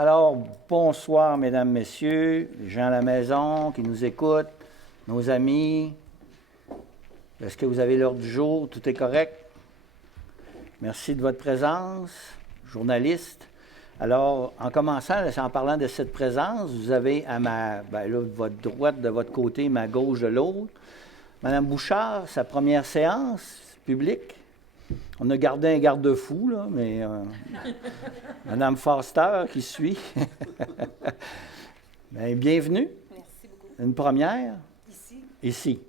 Alors, bonsoir, mesdames, messieurs, les gens à la maison qui nous écoutent, nos amis. Est-ce que vous avez l'ordre du jour? Tout est correct? Merci de votre présence, journaliste. Alors, en commençant, en parlant de cette présence, vous avez à votre droite de votre côté, ma gauche de l'autre, Mme Bouchard, sa première séance publique. On a gardé un garde-fou, là, mais Mme Foster qui suit. Bien, bienvenue. Merci beaucoup. Une première? Ici. Ici,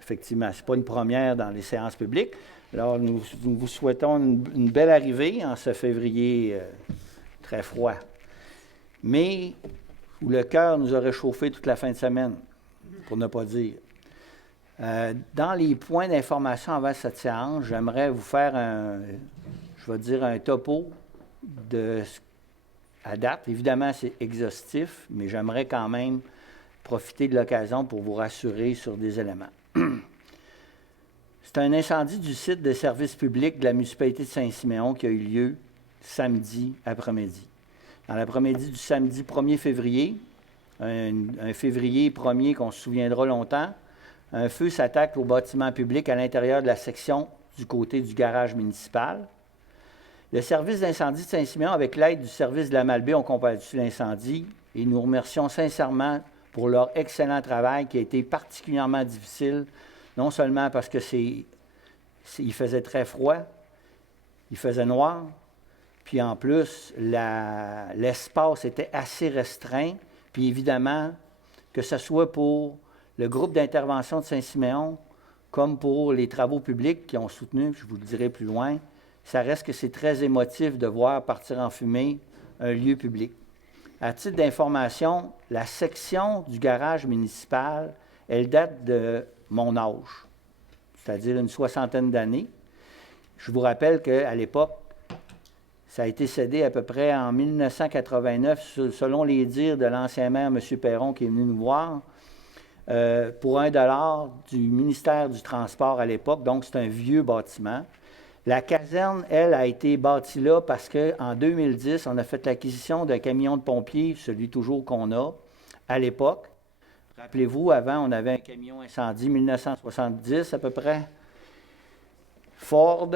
effectivement. Ce n'est pas une première dans les séances publiques. Alors, nous vous souhaitons une belle arrivée en ce février très froid. Mais où le cœur nous a réchauffé toute la fin de semaine, pour ne pas dire. Dans les points d'information avant cette séance, j'aimerais vous faire un topo à date. Évidemment, c'est exhaustif, mais j'aimerais quand même profiter de l'occasion pour vous rassurer sur des éléments. C'est un incendie du site de service public de la municipalité de Saint-Siméon qui a eu lieu samedi après-midi. Dans l'après-midi du samedi 1er février, un février 1er qu'on se souviendra longtemps, un feu s'attaque au bâtiment public à l'intérieur de la section du côté du garage municipal. Le service d'incendie de Saint-Siméon, avec l'aide du service de la Malbaie, ont combattu l'incendie et nous remercions sincèrement pour leur excellent travail qui a été particulièrement difficile, non seulement parce que il faisait très froid, il faisait noir, puis en plus, l'espace était assez restreint, puis évidemment, que ce soit pour le groupe d'intervention de Saint-Siméon, comme pour les travaux publics qui ont soutenu, je vous le dirai plus loin, ça reste que c'est très émotif de voir partir en fumée un lieu public. À titre d'information, la section du garage municipal, elle date de mon âge, c'est-à-dire une soixantaine d'années. Je vous rappelle qu'à l'époque, ça a été cédé à peu près en 1989, selon les dires de l'ancien maire, M. Perron, qui est venu nous voir, pour $1 du ministère du Transport à l'époque. Donc, c'est un vieux bâtiment. La caserne, elle, a été bâtie là parce qu'en 2010, on a fait l'acquisition d'un camion de pompiers, celui toujours qu'on a, à l'époque. Rappelez-vous, avant, on avait un camion incendie, 1970 à peu près, Ford,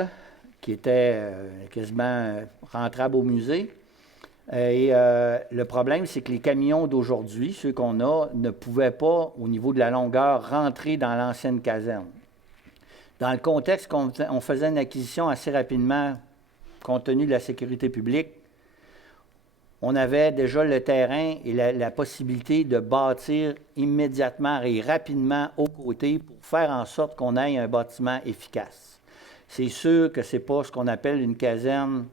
qui était quasiment rentrable au musée. Et le problème, c'est que les camions d'aujourd'hui, ceux qu'on a, ne pouvaient pas, au niveau de la longueur, rentrer dans l'ancienne caserne. Dans le contexte qu'on faisait une acquisition assez rapidement, compte tenu de la sécurité publique, on avait déjà le terrain et la possibilité de bâtir immédiatement et rapidement aux côtés pour faire en sorte qu'on ait un bâtiment efficace. C'est sûr que ce n'est pas ce qu'on appelle une caserne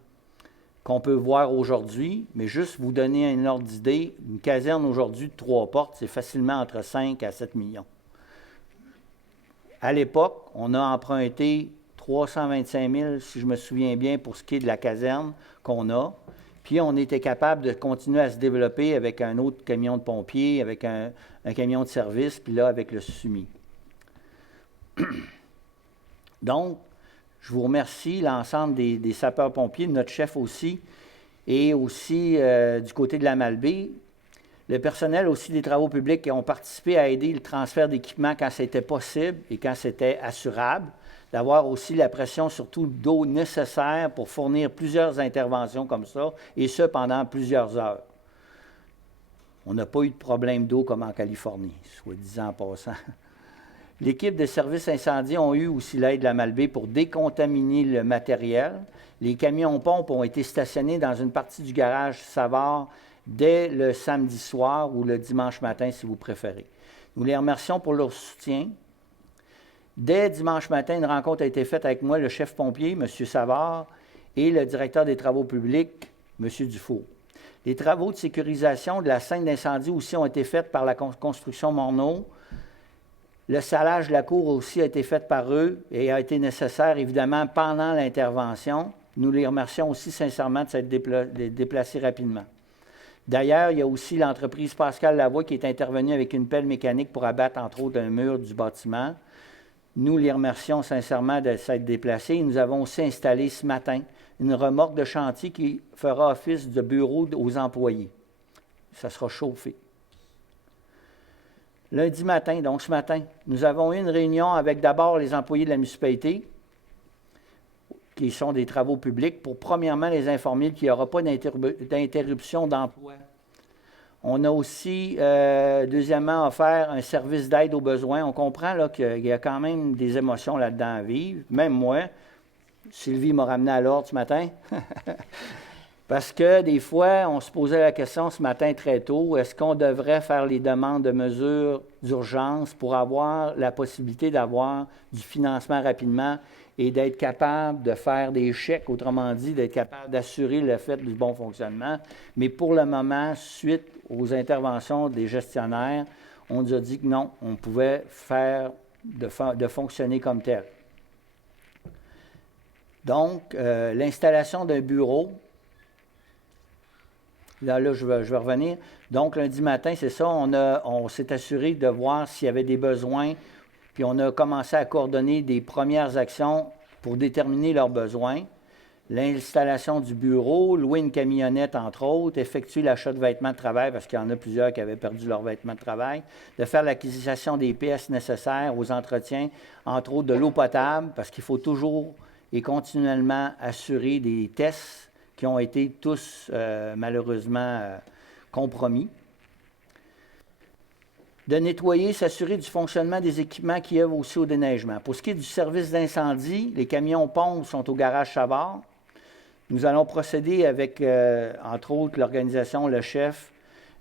qu'on peut voir aujourd'hui, mais juste vous donner un ordre d'idée, une caserne aujourd'hui de 3 portes, c'est facilement entre 5 à 7 millions. À l'époque, on a emprunté 325 000, si je me souviens bien, pour ce qui est de la caserne qu'on a. Puis on était capable de continuer à se développer avec un autre camion de pompiers, avec un camion de service, puis là, avec le SUMI. Donc, je vous remercie, l'ensemble des sapeurs-pompiers, notre chef aussi, et aussi du côté de la Malbaie. Le personnel aussi des travaux publics qui ont participé à aider le transfert d'équipements quand c'était possible et quand c'était assurable, d'avoir aussi la pression surtout d'eau nécessaire pour fournir plusieurs interventions comme ça, et ce pendant plusieurs heures. On n'a pas eu de problème d'eau comme en Californie, soit disant en passant. L'équipe de services incendie ont eu aussi l'aide de la Malbaie pour décontaminer le matériel. Les camions-pompes ont été stationnés dans une partie du garage Savard dès le samedi soir ou le dimanche matin, si vous préférez. Nous les remercions pour leur soutien. Dès dimanche matin, une rencontre a été faite avec moi, le chef pompier, M. Savard, et le directeur des travaux publics, M. Dufour. Les travaux de sécurisation de la scène d'incendie aussi ont été faits par la construction Morneau. Le salage de la cour aussi a été fait par eux et a été nécessaire, évidemment, pendant l'intervention. Nous les remercions aussi sincèrement de s'être déplacés rapidement. D'ailleurs, il y a aussi l'entreprise Pascal Lavoie qui est intervenue avec une pelle mécanique pour abattre, entre autres, un mur du bâtiment. Nous les remercions sincèrement de s'être déplacés. Nous avons aussi installé ce matin une remorque de chantier qui fera office de bureau aux employés. ça sera chauffé. Lundi matin, donc ce matin, nous avons eu une réunion avec d'abord les employés de la municipalité, qui sont des travaux publics, pour premièrement les informer qu'il n'y aura pas d'interruption d'emploi. On a aussi, deuxièmement, offert un service d'aide aux besoins. On comprend là, qu'il y a quand même des émotions là-dedans à vivre. Même moi, Sylvie m'a ramené à l'ordre ce matin. Parce que des fois, on se posait la question ce matin très tôt, est-ce qu'on devrait faire les demandes de mesures d'urgence pour avoir la possibilité d'avoir du financement rapidement et d'être capable de faire des chèques, autrement dit, d'être capable d'assurer le fait du bon fonctionnement. Mais pour le moment, suite aux interventions des gestionnaires, on nous a dit que non, on pouvait faire de fonctionner comme tel. Donc, l'installation d'un bureau, là je vais revenir. Donc, lundi matin, c'est ça, on s'est assuré de voir s'il y avait des besoins, puis on a commencé à coordonner des premières actions pour déterminer leurs besoins. L'installation du bureau, louer une camionnette, entre autres, effectuer l'achat de vêtements de travail, parce qu'il y en a plusieurs qui avaient perdu leurs vêtements de travail, de faire l'acquisition des pièces nécessaires aux entretiens, entre autres de l'eau potable, parce qu'il faut toujours et continuellement assurer des tests qui ont été tous, malheureusement, compromis. De nettoyer, s'assurer du fonctionnement des équipements qui œuvrent aussi au déneigement. Pour ce qui est du service d'incendie, les camions pompes sont au garage Savard. Nous allons procéder avec, entre autres, l'organisation Le Chef,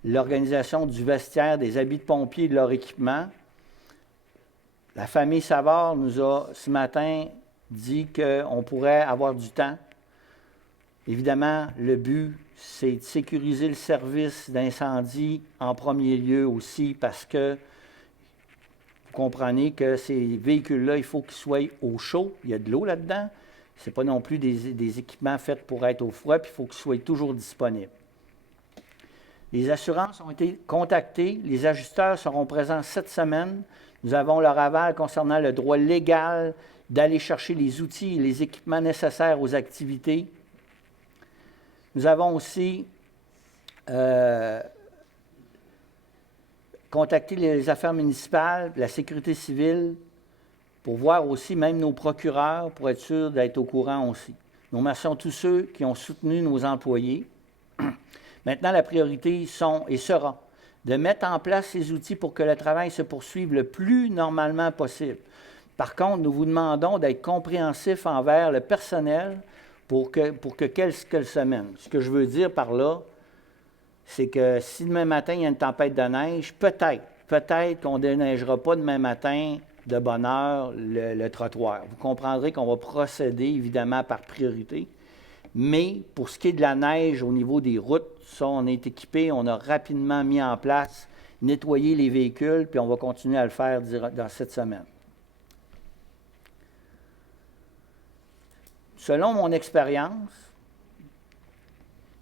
l'organisation du vestiaire, des habits de pompiers et de leur équipement. La famille Savard nous a, ce matin, dit qu'on pourrait avoir du temps. Évidemment, le but, c'est de sécuriser le service d'incendie en premier lieu aussi parce que vous comprenez que ces véhicules-là, il faut qu'ils soient au chaud. Il y a de l'eau là-dedans. Ce n'est pas non plus des équipements faits pour être au froid, puis il faut qu'ils soient toujours disponibles. Les assurances ont été contactées. Les ajusteurs seront présents cette semaine. Nous avons leur aval concernant le droit légal d'aller chercher les outils et les équipements nécessaires aux activités. Nous avons aussi contacté les affaires municipales, la sécurité civile, pour voir aussi même nos procureurs, pour être sûr d'être au courant aussi. Nous remercions tous ceux qui ont soutenu nos employés. Maintenant, la priorité sont et sera de mettre en place ces outils pour que le travail se poursuive le plus normalement possible. Par contre, nous vous demandons d'être compréhensifs envers le personnel pour que quelques semaines. Ce que je veux dire par là, c'est que si demain matin, il y a une tempête de neige, peut-être qu'on ne déneigera pas demain matin de bonne heure le trottoir. Vous comprendrez qu'on va procéder évidemment par priorité. Mais pour ce qui est de la neige au niveau des routes, ça, on est équipé, on a rapidement mis en place, nettoyé les véhicules, puis on va continuer à le faire dans cette semaine. Selon mon expérience,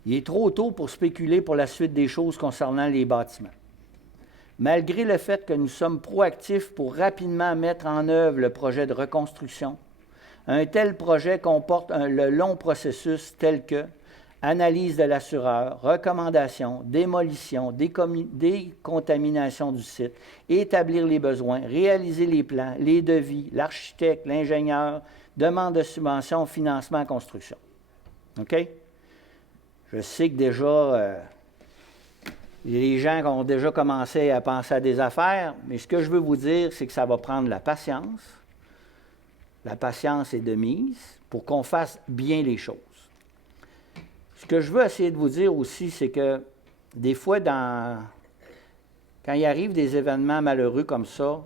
il est trop tôt pour spéculer pour la suite des choses concernant les bâtiments. Malgré le fait que nous sommes proactifs pour rapidement mettre en œuvre le projet de reconstruction, un tel projet comporte le long processus tel que analyse de l'assureur, recommandation, démolition, décontamination du site, établir les besoins, réaliser les plans, les devis, l'architecte, l'ingénieur, demande de subvention, financement, construction. OK? Je sais que déjà, les gens ont déjà commencé à penser à des affaires, mais ce que je veux vous dire, c'est que ça va prendre la patience. La patience est de mise pour qu'on fasse bien les choses. Ce que je veux essayer de vous dire aussi, c'est que des fois, quand il arrive des événements malheureux comme ça,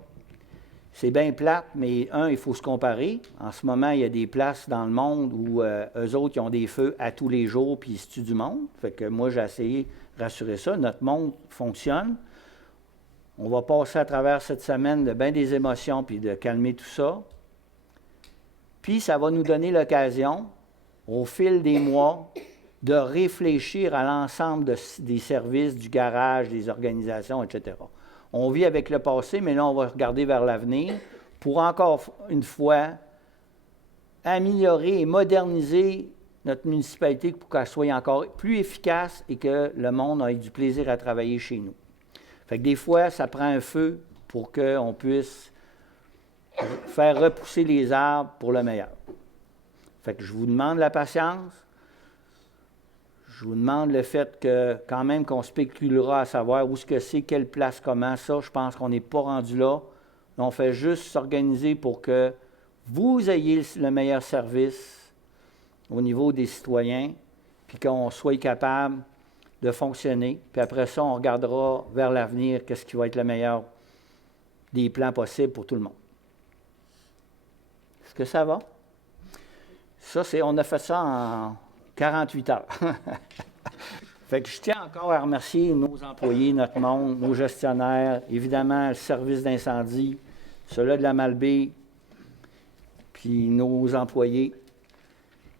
c'est bien plate, mais il faut se comparer. En ce moment, il y a des places dans le monde où eux autres, ils ont des feux à tous les jours, puis ils se tuent du monde. Fait que moi, j'ai essayé de rassurer ça. Notre monde fonctionne. On va passer à travers cette semaine de bien des émotions, puis de calmer tout ça. Puis, ça va nous donner l'occasion, au fil des mois, de réfléchir à l'ensemble des services, du garage, des organisations, etc. On vit avec le passé, mais là, on va regarder vers l'avenir pour encore une fois améliorer et moderniser notre municipalité pour qu'elle soit encore plus efficace et que le monde ait du plaisir à travailler chez nous. Fait que des fois, ça prend un feu pour qu'on puisse faire repousser les arbres pour le meilleur. Fait que je vous demande la patience. Je vous demande le fait que, quand même, qu'on spéculera à savoir où ce que c'est, quelle place, comment, ça, je pense qu'on n'est pas rendu là. On fait juste s'organiser pour que vous ayez le meilleur service au niveau des citoyens, puis qu'on soit capable de fonctionner. Puis après ça, on regardera vers l'avenir qu'est-ce qui va être le meilleur des plans possibles pour tout le monde. Est-ce que ça va? Ça, on a fait ça en 48 heures. Fait que je tiens encore à remercier nos employés, notre monde, nos gestionnaires, évidemment le service d'incendie, ceux-là de la Malbaie, puis nos employés.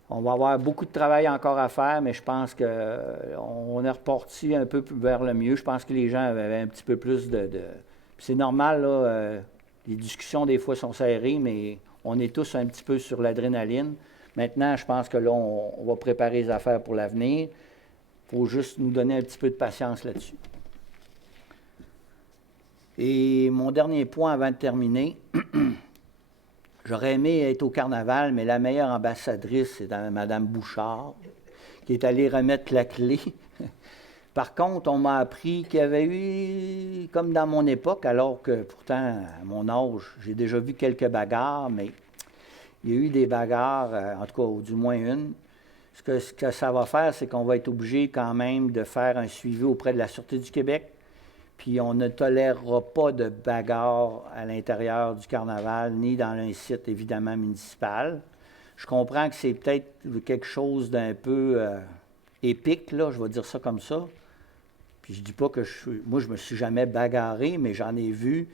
On va avoir beaucoup de travail encore à faire, mais je pense qu'on est reparti un peu vers le mieux. Je pense que les gens avaient un petit peu plus de... C'est normal, là, les discussions des fois sont serrées, mais on est tous un petit peu sur l'adrénaline. Maintenant, je pense que là, on va préparer les affaires pour l'avenir. Il faut juste nous donner un petit peu de patience là-dessus. Et mon dernier point avant de terminer, j'aurais aimé être au carnaval, mais la meilleure ambassadrice, c'est Mme Bouchard, qui est allée remettre la clé. Par contre, on m'a appris qu'il y avait eu, comme dans mon époque, alors que pourtant, à mon âge, j'ai déjà vu quelques bagarres, mais il y a eu des bagarres, en tout cas, ou du moins une. Ce que ça va faire, c'est qu'on va être obligé quand même de faire un suivi auprès de la Sûreté du Québec. Puis on ne tolérera pas de bagarre à l'intérieur du carnaval, ni dans un site évidemment municipal. Je comprends que c'est peut-être quelque chose d'un peu épique, là, je vais dire ça comme ça. Puis je dis pas que moi je me suis jamais bagarré, mais j'en ai vu.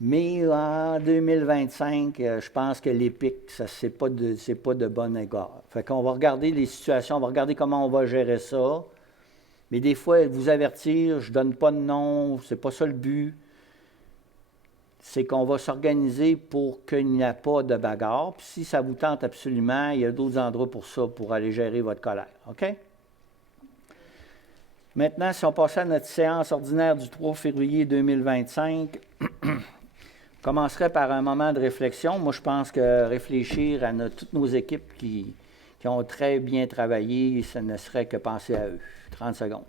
Mais en 2025, je pense que l'épique, ça c'est pas de bon égard. Fait qu'on va regarder les situations, on va regarder comment on va gérer ça. Mais des fois, vous avertir, je ne donne pas de nom, c'est pas ça le but. C'est qu'on va s'organiser pour qu'il n'y ait pas de bagarre. Puis si ça vous tente absolument, il y a d'autres endroits pour ça, pour aller gérer votre colère. OK? Maintenant, si on passe à notre séance ordinaire du 3 février 2025, on commencerait par un moment de réflexion. Moi, je pense que réfléchir à toutes nos équipes qui ont très bien travaillé, ce ne serait que penser à eux. 30 secondes.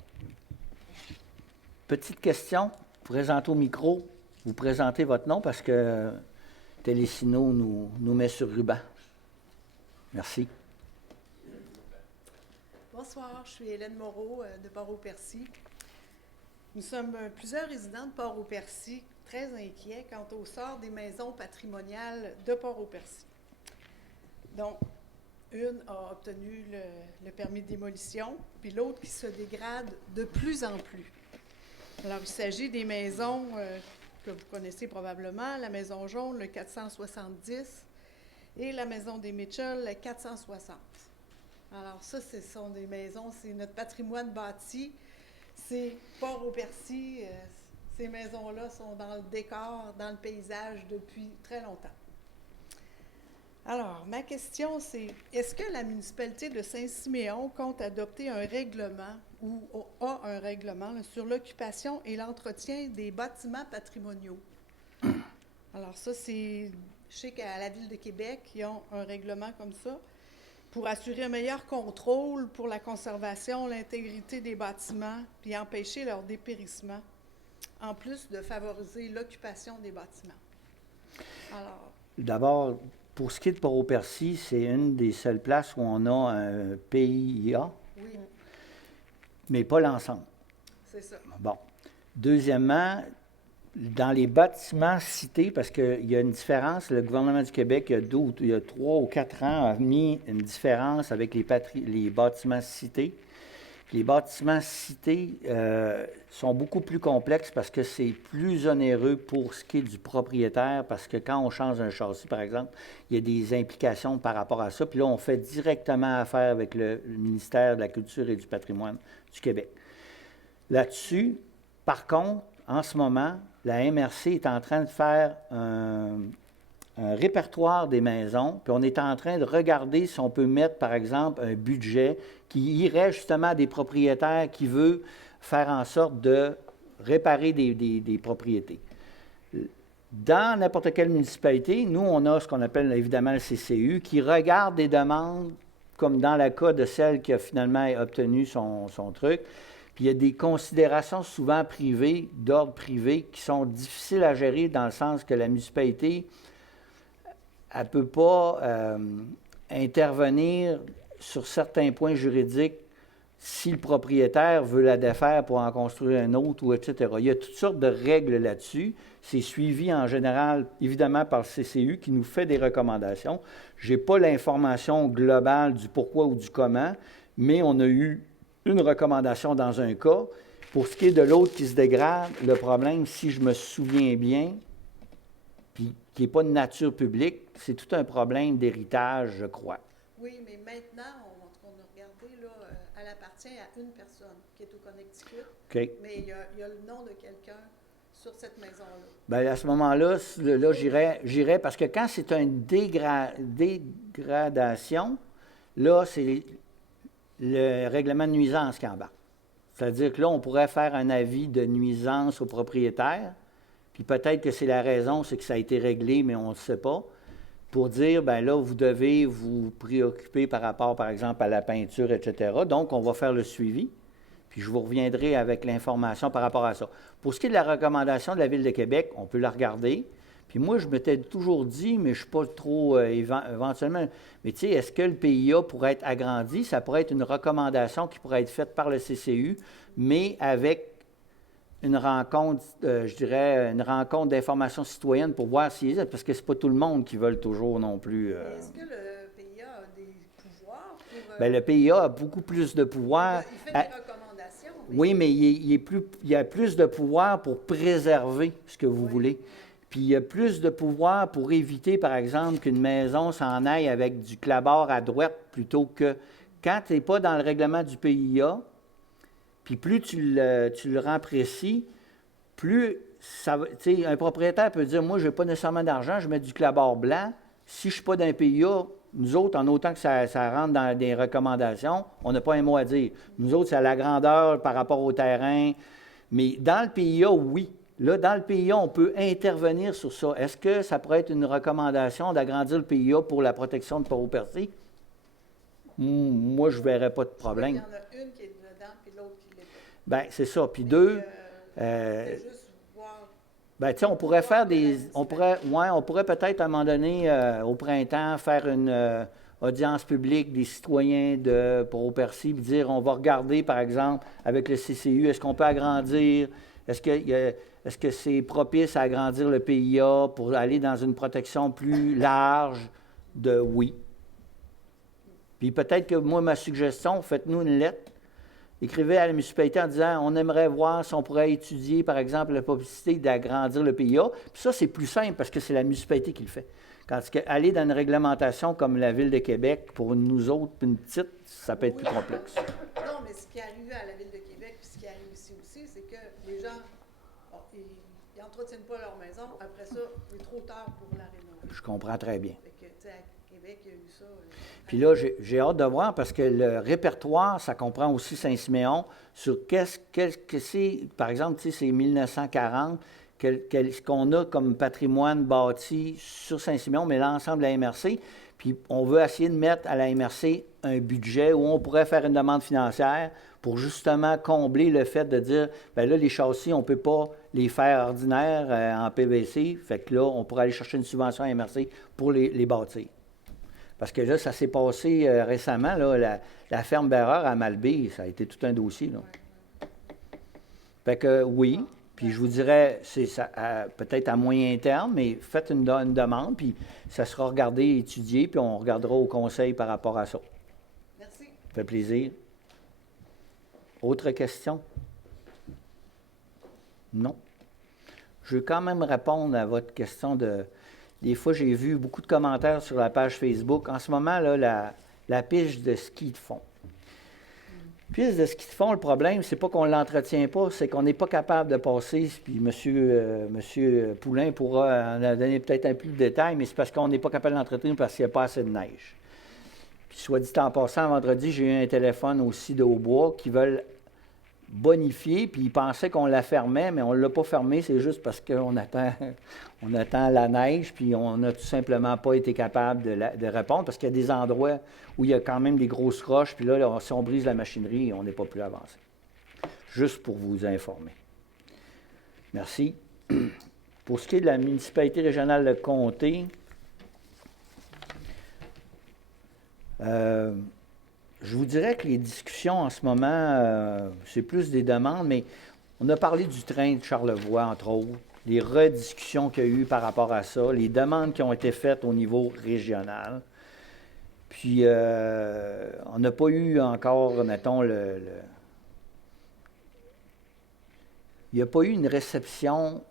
Petite question, présentez au micro, vous présentez votre nom parce que Télésino nous met sur ruban. Merci. Bonsoir, je suis Hélène Moreau de Port-au-Percy. Nous sommes plusieurs résidents de Port-au-Percy très inquiets quant au sort des maisons patrimoniales de Port-au-Percy. Donc, une a obtenu le permis de démolition, puis l'autre qui se dégrade de plus en plus. Alors, il s'agit des maisons que vous connaissez probablement, la Maison Jaune, le 470, et la Maison des Mitchell, le 460. Alors ça, ce sont des maisons, c'est notre patrimoine bâti, c'est Port-au-Percy, ces maisons-là sont dans le décor, dans le paysage depuis très longtemps. Alors, ma question, c'est, est-ce que la municipalité de Saint-Siméon compte adopter un règlement ou a un règlement là, sur l'occupation et l'entretien des bâtiments patrimoniaux? Alors ça, je sais qu'à la Ville de Québec, ils ont un règlement comme ça pour assurer un meilleur contrôle pour la conservation, l'intégrité des bâtiments, puis empêcher leur dépérissement, en plus de favoriser l'occupation des bâtiments. Alors, d'abord, pour ce qui est de Port-au-Percy, c'est une des seules places où on a un PIA, oui, mais pas l'ensemble. c'est ça. Bon. Deuxièmement, dans les bâtiments cités, parce qu'il y a une différence, le gouvernement du Québec, il y a 3 ou 4 ans, a mis une différence avec les bâtiments cités. Les bâtiments cités sont beaucoup plus complexes parce que c'est plus onéreux pour ce qui est du propriétaire, parce que quand on change un châssis, par exemple, il y a des implications par rapport à ça. Puis là, on fait directement affaire avec le ministère de la Culture et du Patrimoine du Québec. Là-dessus, par contre, en ce moment, la MRC est en train de faire un un répertoire des maisons, puis on est en train de regarder si on peut mettre, par exemple, un budget qui irait justement à des propriétaires qui veulent faire en sorte de réparer des propriétés. Dans n'importe quelle municipalité, nous, on a ce qu'on appelle évidemment le CCU, qui regarde des demandes, comme dans le cas de celle qui a finalement obtenu son truc. Puis il y a des considérations souvent privées, d'ordre privé, qui sont difficiles à gérer dans le sens que la municipalité, elle ne peut pas intervenir sur certains points juridiques si le propriétaire veut la défaire pour en construire un autre, ou etc. Il y a toutes sortes de règles là-dessus. C'est suivi en général, évidemment, par le CCU qui nous fait des recommandations. Je n'ai pas l'information globale du pourquoi ou du comment, mais on a eu une recommandation dans un cas. Pour ce qui est de l'autre qui se dégrade, le problème, si je me souviens bien, puis qui n'est pas de nature publique, c'est tout un problème d'héritage, je crois. Oui, mais maintenant, on a regardé, là, elle appartient à une personne qui est au Connecticut. OK. Mais il y a le nom de quelqu'un sur cette maison-là. Bien, à ce moment-là, là, j'irais parce que quand c'est une dégradation, là, c'est le règlement de nuisance qui embarque. C'est-à-dire que là, on pourrait faire un avis de nuisance au propriétaire, puis peut-être que c'est la raison, c'est que ça a été réglé, mais on ne sait pas, pour dire, bien là, vous devez vous préoccuper par rapport, par exemple, à la peinture, etc. Donc, on va faire le suivi, puis je vous reviendrai avec l'information par rapport à ça. Pour ce qui est de la recommandation de la Ville de Québec, on peut la regarder. Puis moi, je m'étais toujours dit, mais je ne suis pas trop éventuellement, mais tu sais, est-ce que le PIA pourrait être agrandi? Ça pourrait être une recommandation qui pourrait être faite par le CCU, mais avec une rencontre, je dirais, une rencontre d'information citoyenne pour voir si, parce que ce n'est pas tout le monde qui veut toujours non plus. Est-ce que le PIA a des pouvoirs pour... Bien, le PIA a beaucoup plus de pouvoirs. Il fait des recommandations. Oui, mais il y a plus de pouvoir pour préserver ce que vous voulez. Puis il y a plus de pouvoir pour éviter, par exemple, qu'une maison s'en aille avec du clabard à droite plutôt que quand tu n'es pas dans le règlement du PIA, puis plus tu le rends précis, plus ça va. Tu sais, un propriétaire peut dire, moi, je n'ai pas nécessairement d'argent, je mets du clabard blanc. Si je ne suis pas dans un PIA, nous autres, en autant que ça rentre dans des recommandations, on n'a pas un mot à dire. Nous autres, c'est à la grandeur par rapport au terrain. Mais dans le PIA, oui. Là, dans le PIA, on peut intervenir sur ça. Est-ce que ça pourrait être une recommandation d'agrandir le PIA pour la protection de Port-au-Percy? Moi, je ne verrais pas de problème. Il y en a une qui est dedans, puis l'autre qui l'est pas. Bien, c'est ça. Puis deux, juste voir. bien, tu sais, on pourrait faire on pourrait peut-être à un moment donné, au printemps, faire une audience publique des citoyens de Port-au-Percy, puis dire, on va regarder, par exemple, avec le CCU, est-ce qu'on peut agrandir, est-ce que c'est propice à agrandir le PIA pour aller dans une protection plus large de oui. Puis peut-être que moi, ma suggestion, faites-nous une lettre, écrivez à la municipalité en disant, on aimerait voir si on pourrait étudier, par exemple, la possibilité d'agrandir le PIA. Puis ça, c'est plus simple parce que c'est la municipalité qui le fait. Quand aller dans une réglementation comme la Ville de Québec, pour nous autres, une petite, ça peut être plus complexe. Non, mais ce qui arrive à la Ville de Québec, puis ce qui arrive ici aussi, c'est que les gens, ils n'entretiennent pas leur maison. Après ça, il est trop tard pour la rénover. Je comprends très bien. Fait que, tu sais, à Québec, il y a eu ça. Puis là, j'ai hâte de voir parce que le répertoire, ça comprend aussi Saint-Siméon sur qu'est-ce que c'est, par exemple, tu sais, c'est 1940, ce qu'on a comme patrimoine bâti sur Saint-Siméon, mais l'ensemble de la MRC. Puis on veut essayer de mettre à la MRC un budget où on pourrait faire une demande financière pour justement combler le fait de dire, bien là, les châssis, on ne peut pas les faire ordinaires en PVC. Fait que là, on pourrait aller chercher une subvention à MRC pour les bâtir. Parce que là, ça s'est passé récemment, là, la ferme Berreur à Malbaie, ça a été tout un dossier. Là. Fait que oui, puis je vous dirais, c'est peut-être à moyen terme, mais faites une demande, puis ça sera regardé, étudié, puis on regardera au conseil par rapport à ça. Merci. Ça fait plaisir. Autre question? Non. Je vais quand même répondre à votre question de... Des fois, j'ai vu beaucoup de commentaires sur la page Facebook. En ce moment, là, la piste de ski de fond. Puis de ce qu'ils font, le problème, c'est pas qu'on ne l'entretient pas, c'est qu'on n'est pas capable de passer, puis monsieur Poulain pourra en donner peut-être un peu de détails, mais c'est parce qu'on n'est pas capable de l'entretenir parce qu'il n'y a pas assez de neige. Puis soit dit en passant, vendredi, j'ai eu un téléphone aussi de Hautbois qui veulent bonifier, puis ils pensaient qu'on la fermait, mais on ne l'a pas fermée, c'est juste parce qu'on attend, on attend la neige, puis on n'a tout simplement pas été capable de répondre, parce qu'il y a des endroits où il y a quand même des grosses roches, puis là, si on brise la machinerie, on n'est pas plus avancé. Juste pour vous informer. Merci. Pour ce qui est de la municipalité régionale de Comté, je vous dirais que les discussions en ce moment, c'est plus des demandes, mais on a parlé du train de Charlevoix, entre autres, les rediscussions qu'il y a eu par rapport à ça, les demandes qui ont été faites au niveau régional. Puis, on n'a pas eu encore, mettons, il n'y a pas eu une réception.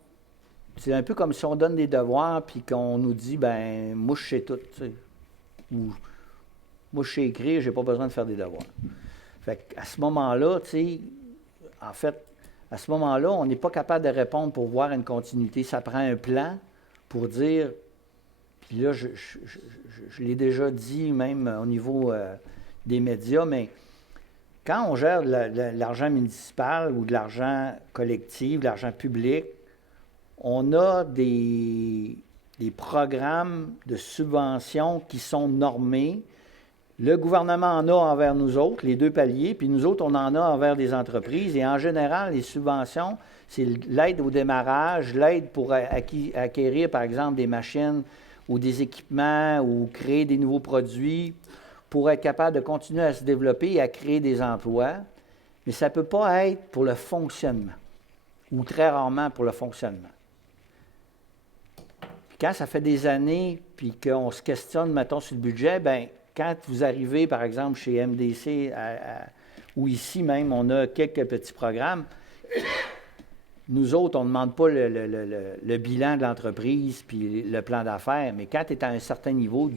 C'est un peu comme si on donne des devoirs, puis qu'on nous dit, ben moi, je sais tout, tu sais. Ou, moi, je sais écrire, je n'ai pas besoin de faire des devoirs. Fait qu'à ce moment-là, tu sais, en fait, à ce moment-là, on n'est pas capable de répondre pour voir une continuité. Ça prend un plan pour dire, puis là, je l'ai déjà dit même au niveau des médias, mais quand on gère de l'argent municipal ou de l'argent collectif, de l'argent public, on a des programmes de subventions qui sont normés. Le gouvernement en a envers nous autres, les deux paliers, puis nous autres, on en a envers des entreprises. Et en général, les subventions, c'est l'aide au démarrage, l'aide pour acquérir, par exemple, des machines ou des équipements ou créer des nouveaux produits pour être capable de continuer à se développer et à créer des emplois. Mais ça ne peut pas être pour le fonctionnement, ou très rarement pour le fonctionnement. Puis quand ça fait des années, puis qu'on se questionne, mettons, sur le budget, bien, quand vous arrivez, par exemple, chez MDC, ou ici même, on a quelques petits programmes, nous autres, on ne demande pas le bilan de l'entreprise puis le plan d'affaires, mais quand tu es à un certain niveau,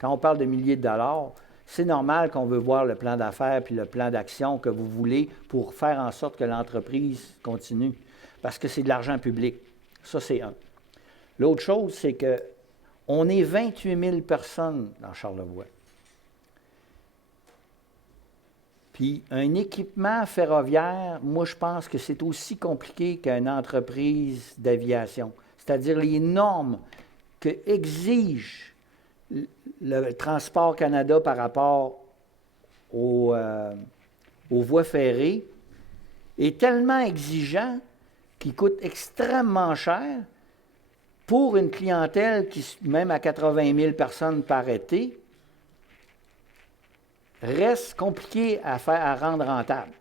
quand on parle de milliers de dollars, c'est normal qu'on veut voir le plan d'affaires puis le plan d'action que vous voulez pour faire en sorte que l'entreprise continue, parce que c'est de l'argent public. Ça, c'est un. L'autre chose, c'est qu'on est 28 000 personnes dans Charlevoix. Puis un équipement ferroviaire, moi je pense que c'est aussi compliqué qu'une entreprise d'aviation. C'est-à-dire les normes que exige le Transport Canada par rapport aux voies ferrées est tellement exigeant qu'il coûte extrêmement cher pour une clientèle qui, même à 80 000 personnes par été, reste compliqué à rendre rentable.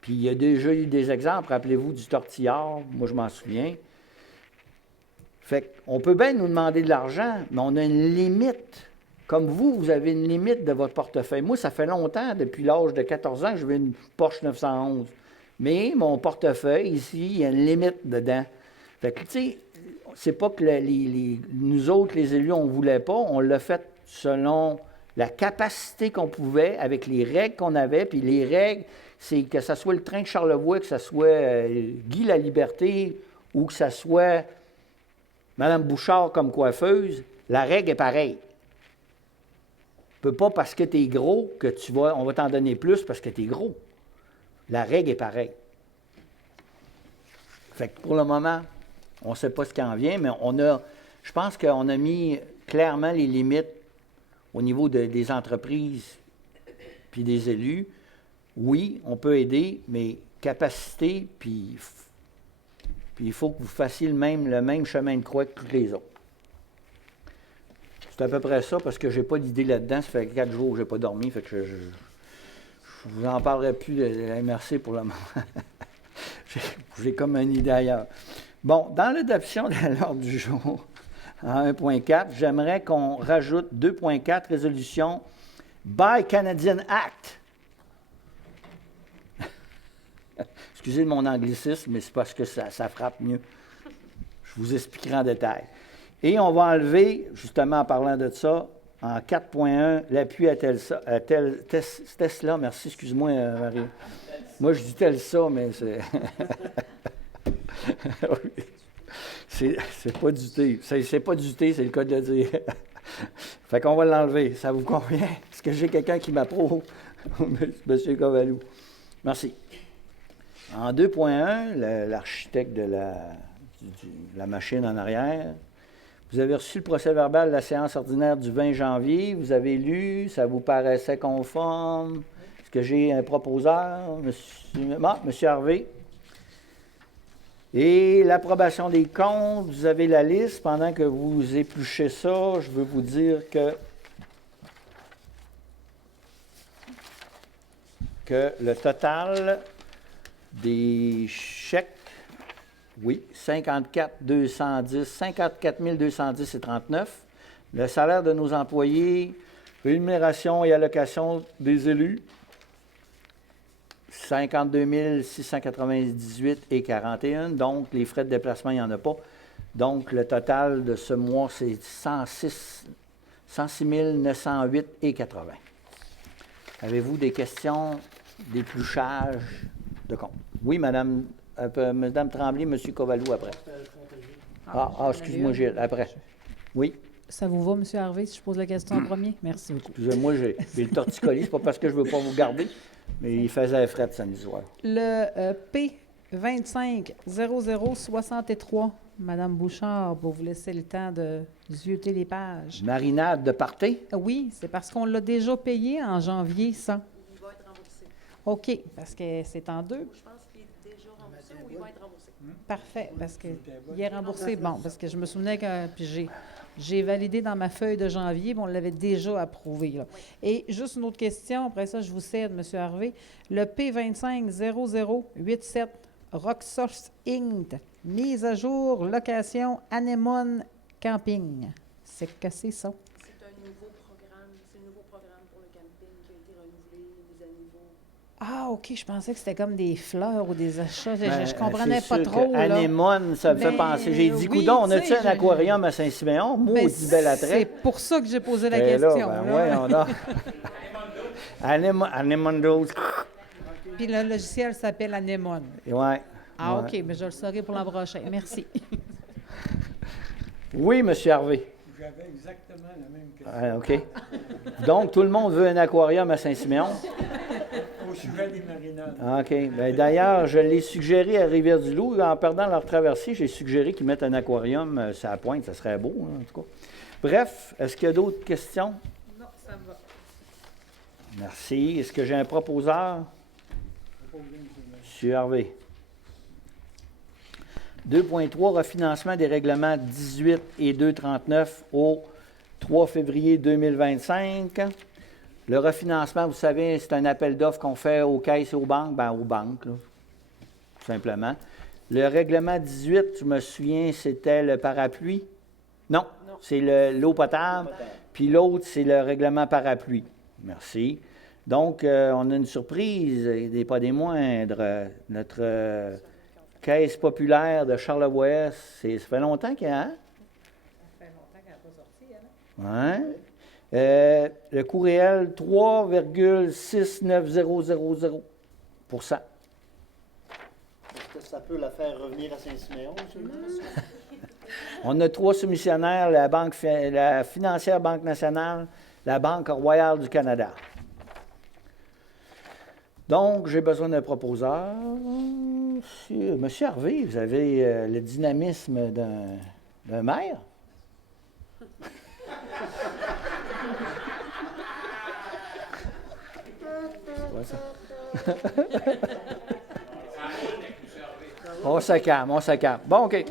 Puis il y a déjà eu des exemples, rappelez-vous du tortillard, moi je m'en souviens. Fait qu'on peut bien nous demander de l'argent, mais on a une limite. Comme vous, vous avez une limite de votre portefeuille. Moi, ça fait longtemps, depuis l'âge de 14 ans, que je veux une Porsche 911. Mais mon portefeuille, ici, il y a une limite dedans. Fait que, tu sais, c'est pas que nous autres, les élus, on ne voulait pas, on l'a fait selon la capacité qu'on pouvait, avec les règles qu'on avait, puis les règles, c'est que ce soit le train de Charlevoix, que ce soit Guy Laliberté, ou que ce soit Mme Bouchard comme coiffeuse, la règle est pareille. Tu ne peux pas, parce que tu es gros, que on va t'en donner plus parce que tu es gros. La règle est pareille. Fait que pour le moment, on ne sait pas ce qui en vient, mais je pense qu'on a mis clairement les limites au niveau des entreprises puis des élus. Oui, on peut aider, mais capacité, puis il faut que vous fassiez le même chemin de croix que tous les autres. C'est à peu près ça, parce que je n'ai pas d'idée là-dedans. Ça fait 4 jours que je n'ai pas dormi, fait que je ne vous en parlerai plus de la MRC pour le moment. J'ai comme une idée ailleurs. Bon, dans l'adoption de l'ordre du jour, en 1.4, j'aimerais qu'on rajoute 2.4, résolution Buy Canadian Act. Excusez mon anglicisme, mais c'est parce que ça frappe mieux. Je vous expliquerai en détail. Et on va enlever, justement en parlant de ça, En 4.1, l'appui à Tesla, merci, excuse-moi, Marie. Moi, je dis Telsa, mais c'est... c'est pas du thé. C'est pas du thé, c'est le cas de le dire. Fait qu'on va l'enlever. Ça vous convient? Est-ce que j'ai quelqu'un qui m'approuve? Monsieur Covalou. Merci. En 2.1, l'architecte de la machine en arrière, vous avez reçu le procès-verbal de la séance ordinaire du 20 janvier. Vous avez lu, ça vous paraissait conforme. Est-ce que j'ai un proposeur? Monsieur Harvey. Et l'approbation des comptes, vous avez la liste. Pendant que vous épluchez ça, je veux vous dire que le total des chèques, oui, 54 210 et 39. Le salaire de nos employés, rémunération et allocation des élus, 52 698 et 41. Donc, les frais de déplacement, il n'y en a pas. Donc, le total de ce mois, c'est 106 908 et 80. Avez-vous des questions d'épluchage de compte? Oui, Madame Tremblay, M. Covalou après. Excuse-moi, Gilles, après. Oui. Ça vous va, M. Harvey, si je pose la question en premier? Merci beaucoup. Excusez-moi, j'ai le torticolis. C'est pas parce que je ne veux pas vous garder, mais il faisait frais de samedi soir. Le P250063, Mme Bouchard, pour vous laisser le temps de zioter les pages. Marinade de party? Oui, c'est parce qu'on l'a déjà payé en janvier, ça. Il va être remboursé. OK, parce que c'est en deux. Je pense qu'il est déjà remboursé ou il va être remboursé. Parfait, parce qu'il est remboursé. Bon, parce que je me souvenais que puis j'ai validé dans ma feuille de janvier, mais on l'avait déjà approuvé. Là. Et juste une autre question, après ça, je vous cède, M. Harvey. Le P250087, Rocksource Inc., mise à jour, location, Anémone Camping. C'est que c'est ça? C'est un nouveau programme. C'est un nouveau programme pour le camping qui a été renouvelé, mis à niveau. Ah, OK, je pensais que c'était comme des fleurs ou des achats. Je Ben, comprenais c'est pas sûr trop. que Là. Anémone, ça me fait Ben, penser. J'ai dit, oui, coudonc, on tu a-tu sais, un aquarium à Saint-Siméon? Ben, Maudit bel attrait. c'est pour ça que j'ai posé la Et là, question. ben, là. ouais, on a. Anémondos. Puis le logiciel s'appelle Anémone. Ouais. Ah, ouais. OK, mais je le saurai pour l'an prochain. Merci. Oui, M. Harvey. J'avais exactement la même question. OK. Donc, tout le monde veut un aquarium à Saint-Siméon? Au sujet des marinades. OK. Bien, d'ailleurs, je l'ai suggéré à Rivière-du-Loup. En perdant leur traversée, j'ai suggéré qu'ils mettent un aquarium sur la pointe. Ça serait beau, hein, en tout cas. Bref, est-ce qu'il y a d'autres questions? Non, ça me va. Merci. Est-ce que j'ai un proposeur? M. Harvey. 2.3, refinancement des règlements 18 et 239 au 3 février 2025. Le refinancement, vous savez, c'est un appel d'offres qu'on fait aux caisses et aux banques. Bien, aux banques, là, tout simplement. Le règlement 18, je me souviens, c'était le parapluie. Non, c'est l'eau potable. Puis l'autre, c'est le règlement parapluie. Merci. Donc, on a une surprise, et pas des moindres. Notre Caisse populaire de Charlevoix, ça fait longtemps qu'il y a, hein? Ça fait longtemps qu'elle n'a pas sorti, hein? Ouais. Le coût réel, 3,69000 %. Est-ce que ça peut la faire revenir à Saint-Siméon, celui-là? On a 3 soumissionnaires, la financière Banque nationale, la Banque royale du Canada. Donc, j'ai besoin d'un proposeur. Monsieur Harvey, vous avez le dynamisme d'un maire? C'est quoi ça? On se calme, on se calme. Bon, OK.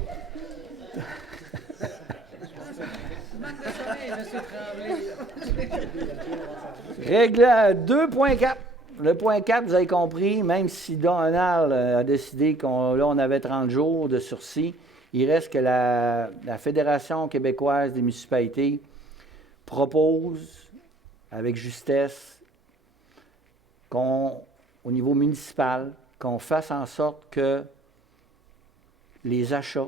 Règle 2.4. Le point 4, vous avez compris, même si Donald a décidé qu'on avait 30 jours de sursis, il reste que la Fédération québécoise des municipalités propose, avec justesse, au niveau municipal, qu'on fasse en sorte que les achats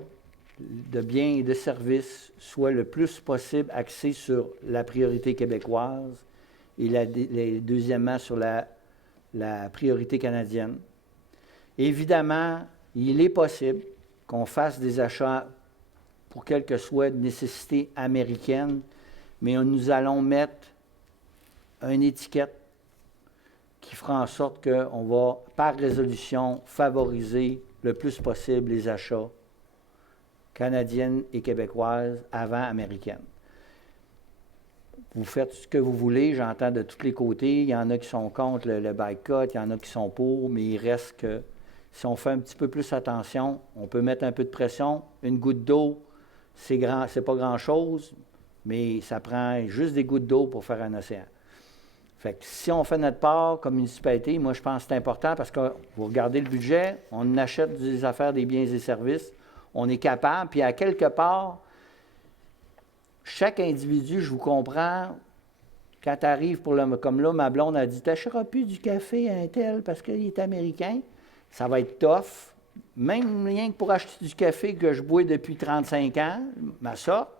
de biens et de services soit le plus possible axé sur la priorité québécoise et deuxièmement sur la priorité canadienne. Évidemment, il est possible qu'on fasse des achats pour quelle que soit de nécessité américaine, mais nous allons mettre une étiquette qui fera en sorte qu'on va, par résolution, favoriser le plus possible les achats canadiennes et québécoises avant américaines. Vous faites ce que vous voulez, j'entends de tous les côtés. Il y en a qui sont contre le boycott, il y en a qui sont pour, mais il reste que si on fait un petit peu plus attention, on peut mettre un peu de pression. Une goutte d'eau, c'est pas grand-chose, mais ça prend juste des gouttes d'eau pour faire un océan. Fait que si on fait notre part comme municipalité, moi je pense que c'est important parce que vous regardez le budget, on achète des affaires, des biens et des services, on est capable, puis à quelque part, chaque individu, je vous comprends, quand tu arrives comme là, ma blonde a dit, tu n'achèteras plus du café à un tel parce qu'il est américain, ça va être tough, même rien que pour acheter du café que je bois depuis 35 ans, ma sorte,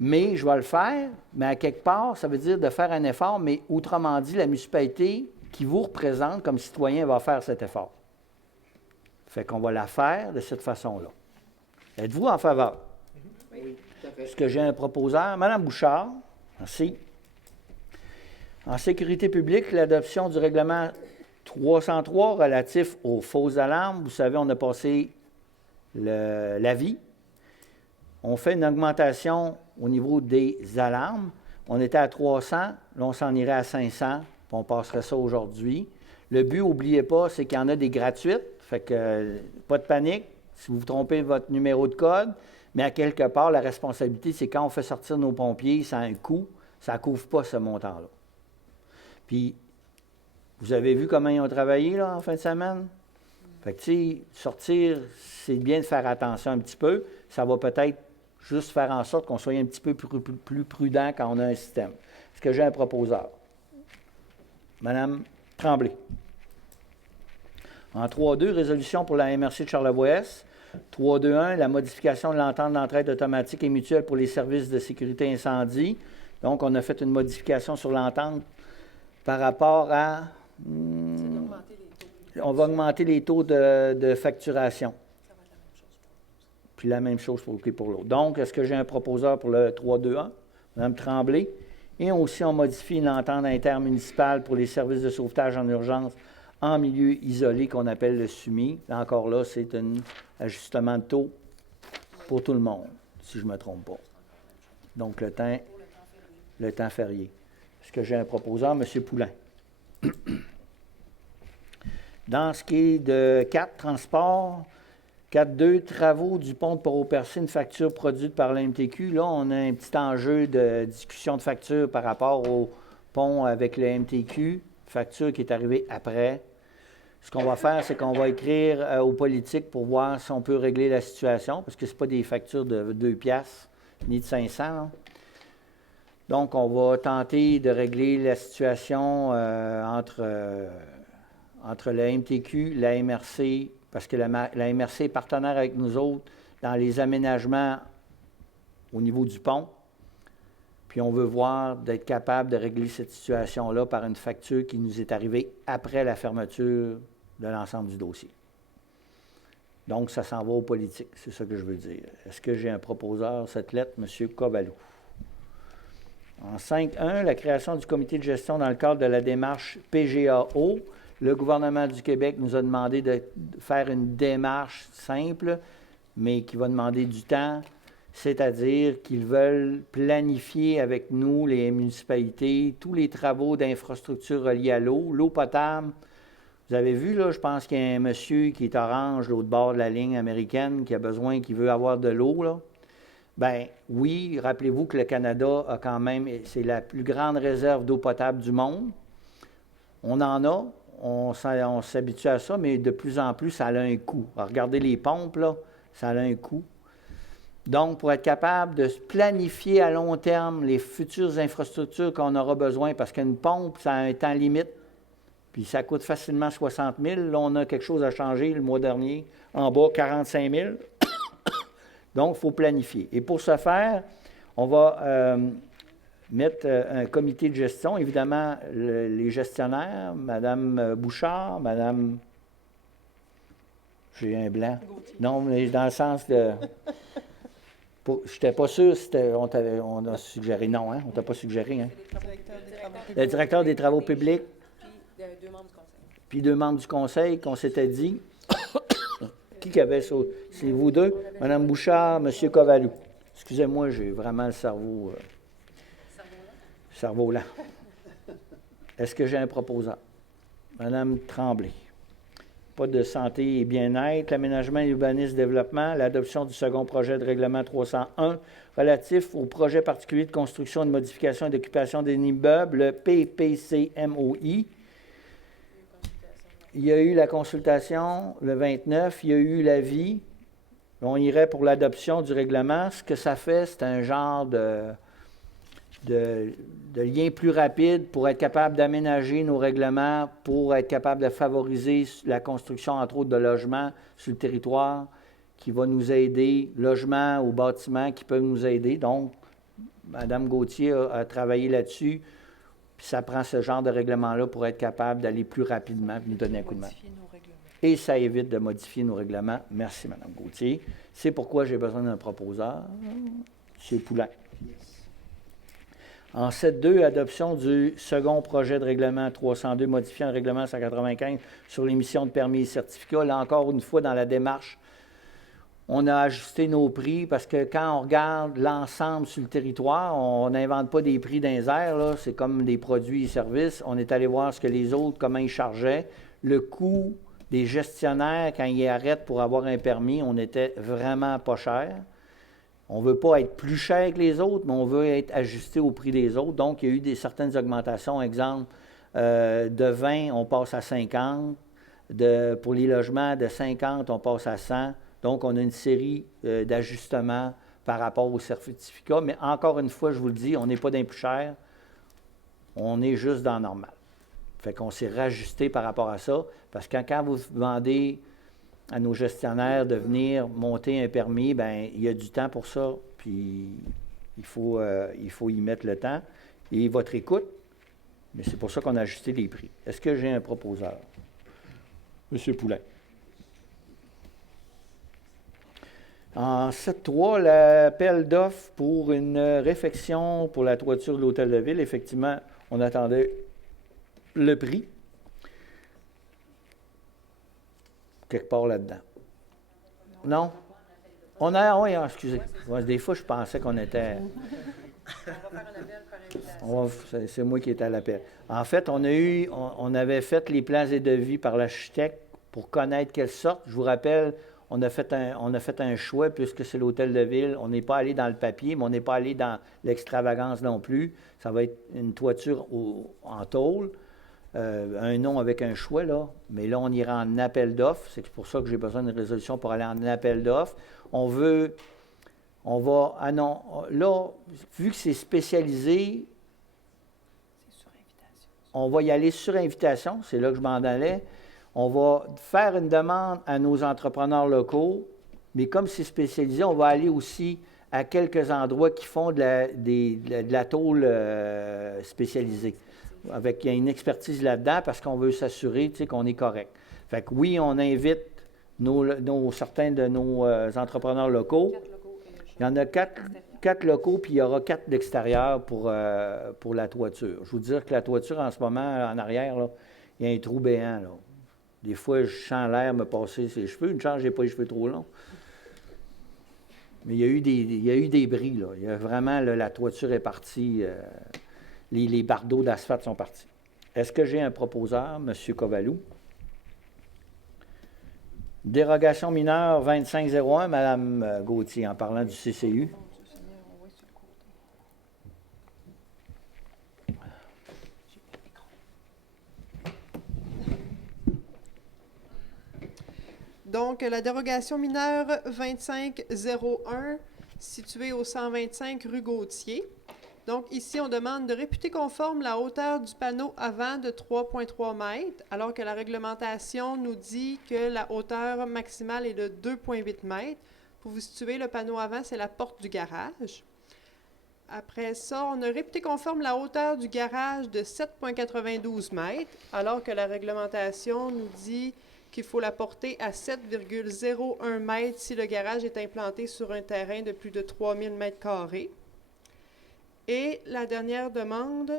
mais je vais le faire, mais à quelque part, ça veut dire de faire un effort, mais autrement dit, la municipalité qui vous représente comme citoyen va faire cet effort. Fait qu'on va la faire de cette façon-là. Êtes-vous en faveur? Oui, tout à fait. Est-ce que j'ai un proposeur? Madame Bouchard, merci. En sécurité publique, l'adoption du règlement 303 relatif aux fausses alarmes. Vous savez, on a passé l'avis. On fait une augmentation au niveau des alarmes. On était à 300, là on s'en irait à 500, puis on passerait ça aujourd'hui. Le but, n'oubliez pas, c'est qu'il y en a des gratuites, fait que pas de panique si vous vous trompez votre numéro de code, mais à quelque part, la responsabilité, c'est quand on fait sortir nos pompiers, ça a un coût, ça ne couvre pas ce montant-là. Puis, vous avez vu comment ils ont travaillé là, en fin de semaine? Fait que, tu sais, sortir, c'est bien de faire attention un petit peu. Ça va peut-être juste faire en sorte qu'on soit un petit peu plus prudent quand on a un système. Est-ce que j'ai un proposeur? Madame Tremblay. En 3.2, résolution pour la MRC de Charlevoix-Est. 3.2.1, la modification de l'entente d'entraide automatique et mutuelle pour les services de sécurité incendie. Donc, on a fait une modification sur l'entente par rapport à... on va augmenter les taux de facturation. Puis la même chose pour l'autre. Donc, est-ce que j'ai un proposeur pour le 3.2.1? Mme Tremblay. Et aussi, on modifie l'entente intermunicipale pour les services de sauvetage en urgence en milieu isolé qu'on appelle le SUMI. Encore là, c'est un ajustement de taux pour tout le monde, si je ne me trompe pas. Donc, le temps férié. Est-ce que j'ai un proposeur? M. Poulain. Dans ce qui est de 4, transport, 4.2, travaux du pont de Port-au-Percé, une facture produite par l'MTQ. Là, on a un petit enjeu de discussion de facture par rapport au pont avec le MTQ, facture qui est arrivée après. Ce qu'on va faire, c'est qu'on va écrire aux politiques pour voir si on peut régler la situation, parce que ce n'est pas des factures de 2 piastres ni de 500. Là. Donc, on va tenter de régler la situation entre la MTQ, la MRC, parce que la MRC est partenaire avec nous autres dans les aménagements au niveau du pont. Puis on veut voir d'être capable de régler cette situation-là par une facture qui nous est arrivée après la fermeture de l'ensemble du dossier. Donc, ça s'en va aux politiques, c'est ça que je veux dire. Est-ce que j'ai un proposeur, cette lettre, M. Covalou? En 5.1, la création du comité de gestion dans le cadre de la démarche PGAO. Le gouvernement du Québec nous a demandé de faire une démarche simple, mais qui va demander du temps, c'est-à-dire qu'ils veulent planifier avec nous, les municipalités, tous les travaux d'infrastructure reliés à l'eau potable. Vous avez vu, là, je pense qu'il y a un monsieur qui est orange, l'autre bord de la ligne américaine, qui veut avoir de l'eau, là. Bien, oui, rappelez-vous que le Canada a quand même, c'est la plus grande réserve d'eau potable du monde. On en a, on s'habitue à ça, mais de plus en plus, ça a un coût. Alors, regardez les pompes, là, ça a un coût. Donc, pour être capable de planifier à long terme les futures infrastructures qu'on aura besoin, parce qu'une pompe, ça a un temps limite, puis ça coûte facilement 60 000. Là, on a quelque chose à changer le mois dernier. En bas, 45 000. Donc, il faut planifier. Et pour ce faire, on va mettre un comité de gestion. Évidemment, les gestionnaires, Mme Bouchard, Mme... J'ai un blanc. Non, mais dans le sens de... Je n'étais pas sûr si on a suggéré. Non, hein? On ne t'a pas suggéré. Hein? Le directeur des travaux publics. Puis 2 membres du conseil. Puis 2 membres du conseil qu'on s'était dit. Qui avait ça? C'est vous deux? Mme Bouchard, M. Covalou. Excusez-moi, j'ai vraiment le cerveau lent. Est-ce que j'ai un proposant? Mme Tremblay. Pas de santé et bien-être, l'aménagement et l'urbanisme développement, l'adoption du second projet de règlement 301 relatif au projet particulier de construction, de modification et d'occupation d'un immeuble, le PPCMOI. Il y a eu la consultation le 29, il y a eu l'avis. On irait pour l'adoption du règlement. Ce que ça fait, c'est un genre de lien plus rapide pour être capable d'aménager nos règlements, pour être capable de favoriser la construction, entre autres, de logements sur le territoire qui va nous aider, logements ou bâtiments qui peuvent nous aider. Donc, Mme Gauthier a travaillé là-dessus, puis ça prend ce genre de règlement-là pour être capable d'aller plus rapidement et nous donner un coup de main. Et ça évite de modifier nos règlements. Merci, Mme Gauthier. C'est pourquoi j'ai besoin d'un proposeur, M. Poulain. En 7.2, adoption du second projet de règlement 302 modifiant le règlement 195 sur l'émission de permis et certificats. Là, encore une fois, dans la démarche, on a ajusté nos prix parce que quand on regarde l'ensemble sur le territoire, on n'invente pas des prix dans les airs, là. C'est comme des produits et services. On est allé voir ce que les autres, comment ils chargeaient. Le coût des gestionnaires, quand ils arrêtent pour avoir un permis, on était vraiment pas cher. On ne veut pas être plus cher que les autres, mais on veut être ajusté au prix des autres. Donc, il y a eu certaines augmentations. Exemple, de 20, on passe à 50. Pour les logements, de 50, on passe à 100. Donc, on a une série d'ajustements par rapport aux certificats. Mais encore une fois, je vous le dis, on n'est pas d'un plus cher. On est juste dans le normal. Fait qu'on s'est rajusté par rapport à ça. Parce que quand vous demandez à nos gestionnaires de venir monter un permis, bien, il y a du temps pour ça, puis il faut y mettre le temps et votre écoute, mais c'est pour ça qu'on a ajusté les prix. Est-ce que j'ai un proposeur? M. Poulain. En 7.3, l'appel d'offres pour une réfection pour la toiture de l'Hôtel de Ville, effectivement, on attendait le prix. Quelque part là-dedans. Non? On a, oui, excusez. Des fois, je pensais qu'on était... C'est moi qui étais à l'appel. En fait, on avait fait les plans et devis par l'architecte pour connaître quelle sorte. Je vous rappelle, on a fait un choix puisque c'est l'Hôtel de Ville. On n'est pas allé dans le papier, mais on n'est pas allé dans l'extravagance non plus. Ça va être une toiture en tôle. Un nom avec un choix, là, mais là, on ira en appel d'offres. C'est pour ça que j'ai besoin d'une résolution pour aller en appel d'offres. Là, vu que c'est spécialisé, on va y aller sur invitation, c'est là que je m'en allais. On va faire une demande à nos entrepreneurs locaux, mais comme c'est spécialisé, on va aller aussi à quelques endroits qui font de la tôle spécialisée. Il y a une expertise là-dedans parce qu'on veut s'assurer qu'on est correct. Fait que oui, on invite certains de nos entrepreneurs locaux. Il y en a 4 locaux, puis il y aura 4 d'extérieur pour la toiture. Je vous dire que la toiture, en ce moment, en arrière, là, il y a un trou béant. Là. Des fois, je sens l'air me passer ses cheveux. Une chance, je n'ai pas les cheveux trop longs. Mais il y a eu des bris. Là. Il y a vraiment, la toiture est partie. Les bardeaux d'asphalte sont partis. Est-ce que j'ai un proposeur, M. Covalou? Dérogation mineure 2501, Mme Gauthier, en parlant du CCU. Donc, la dérogation mineure 2501, située au 125 rue Gauthier. Donc, ici, on demande de réputer conforme la hauteur du panneau avant de 3,3 mètres, alors que la réglementation nous dit que la hauteur maximale est de 2,8 mètres. Pour vous situer, le panneau avant, c'est la porte du garage. Après ça, on a réputé conforme la hauteur du garage de 7,92 mètres, alors que la réglementation nous dit qu'il faut la porter à 7,01 mètres si le garage est implanté sur un terrain de plus de 3000 mètres carrés. Et la dernière demande,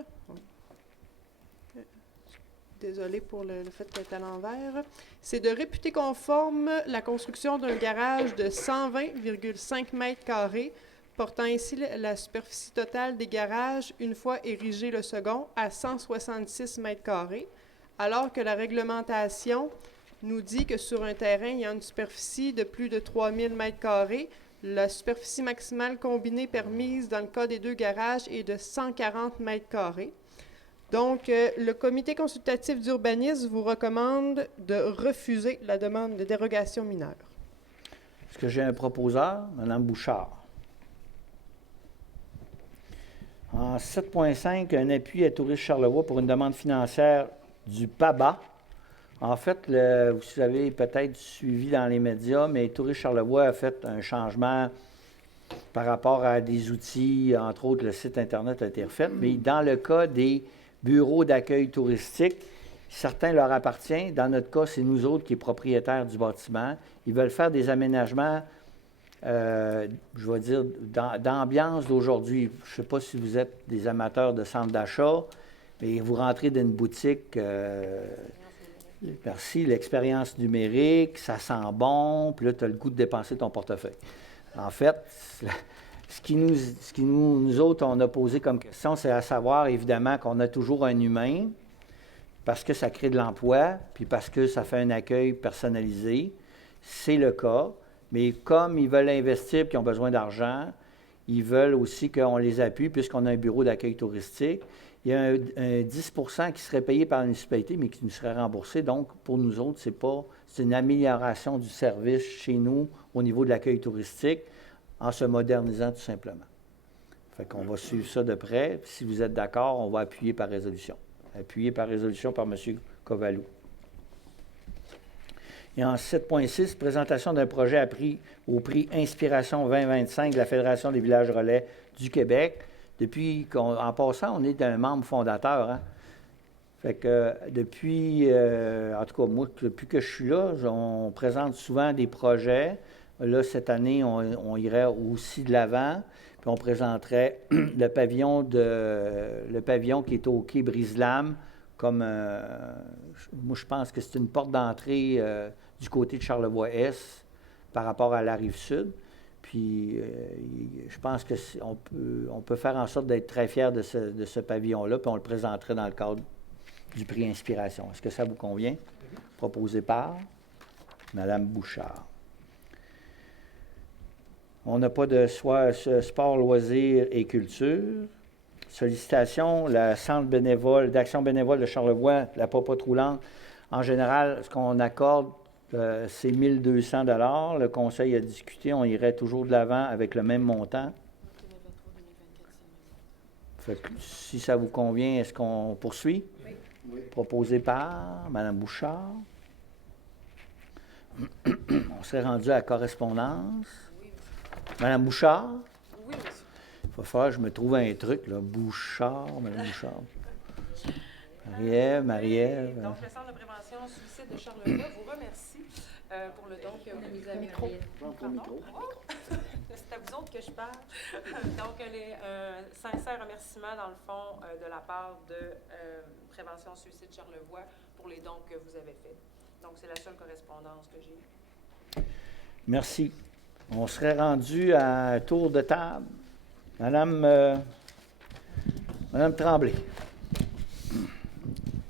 désolée pour le fait qu'elle est à l'envers, c'est de réputer conforme la construction d'un garage de 120,5 mètres carrés, portant ainsi la superficie totale des garages, une fois érigé le second, à 166 mètres carrés, alors que la réglementation nous dit que sur un terrain ayant une superficie de plus de 3000 mètres carrés, la superficie maximale combinée permise dans le cas des deux garages est de 140 mètres carrés. Donc, le comité consultatif d'urbanisme vous recommande de refuser la demande de dérogation mineure. Est-ce que j'ai un proposeur? Mme Bouchard. En 7.5, un appui à Tourisme Charlevoix pour une demande financière du PABA. En fait, vous avez peut-être suivi dans les médias, mais Tourisme Charlevoix a fait un changement par rapport à des outils, entre autres, le site Internet a été refait. Mais dans le cas des bureaux d'accueil touristique, certains leur appartiennent. Dans notre cas, c'est nous autres qui sommes propriétaires du bâtiment. Ils veulent faire des aménagements, je vais dire, d'ambiance d'aujourd'hui. Je ne sais pas si vous êtes des amateurs de centres d'achat, mais vous rentrez dans une boutique, merci, l'expérience numérique, ça sent bon, puis là, tu as le goût de dépenser ton portefeuille. En fait, ce qui nous autres, on a posé comme question, c'est à savoir, évidemment, qu'on a toujours un humain, parce que ça crée de l'emploi, puis parce que ça fait un accueil personnalisé. C'est le cas. Mais comme ils veulent investir et qu'ils ont besoin d'argent, ils veulent aussi qu'on les appuie, puisqu'on a un bureau d'accueil touristique. Il y a un 10 qui serait payé par la municipalité, mais qui nous serait remboursé. Donc, pour nous autres, c'est une amélioration du service chez nous au niveau de l'accueil touristique, en se modernisant tout simplement. Fait qu'on va suivre ça de près. Si vous êtes d'accord, on va appuyer par résolution. Appuyé par résolution par M. Kovalou. Et en 7.6, présentation d'un projet au prix Inspiration 2025 de la Fédération des villages relais du Québec. En passant, on est un membre fondateur. Hein? Fait que depuis, en tout cas, moi, depuis que je suis là, on présente souvent des projets. Là, cette année, on irait aussi de l'avant, puis on présenterait le pavillon qui est au quai Brise-Lames, comme, moi, je pense que c'est une porte d'entrée du côté de Charlevoix-Est par rapport à la Rive-Sud. Puis, je pense qu'on peut faire en sorte d'être très fiers de ce pavillon-là, puis on le présenterait dans le cadre du prix Inspiration. Est-ce que ça vous convient? Proposé par Mme Bouchard. On n'a pas de sport, loisirs et culture. Sollicitation, le Centre d'action bénévole de Charlevoix, la popote roulante. En général, ce qu'on accorde, c'est 1 200 $. Le conseil a discuté, on irait toujours de l'avant avec le même montant. Fait que, si ça vous convient, est-ce qu'on poursuit? Oui. Proposé par Mme Bouchard. On serait rendu à la correspondance. Mme Bouchard? Oui, monsieur. Il va falloir que je me trouve un truc, là. Bouchard, Mme Bouchard. Marie-Ève. Donc, le Centre de prévention suicide de Charlevoix vous remercie pour le don que vous nous avez fait. Pardon? C'est à vous autres que je parle. Donc, un sincère remerciement, dans le fond, de la part de Prévention suicide Charlevoix pour les dons que vous avez faits. Donc, c'est la seule correspondance que j'ai. Merci. On serait rendu à un tour de table. Madame Tremblay.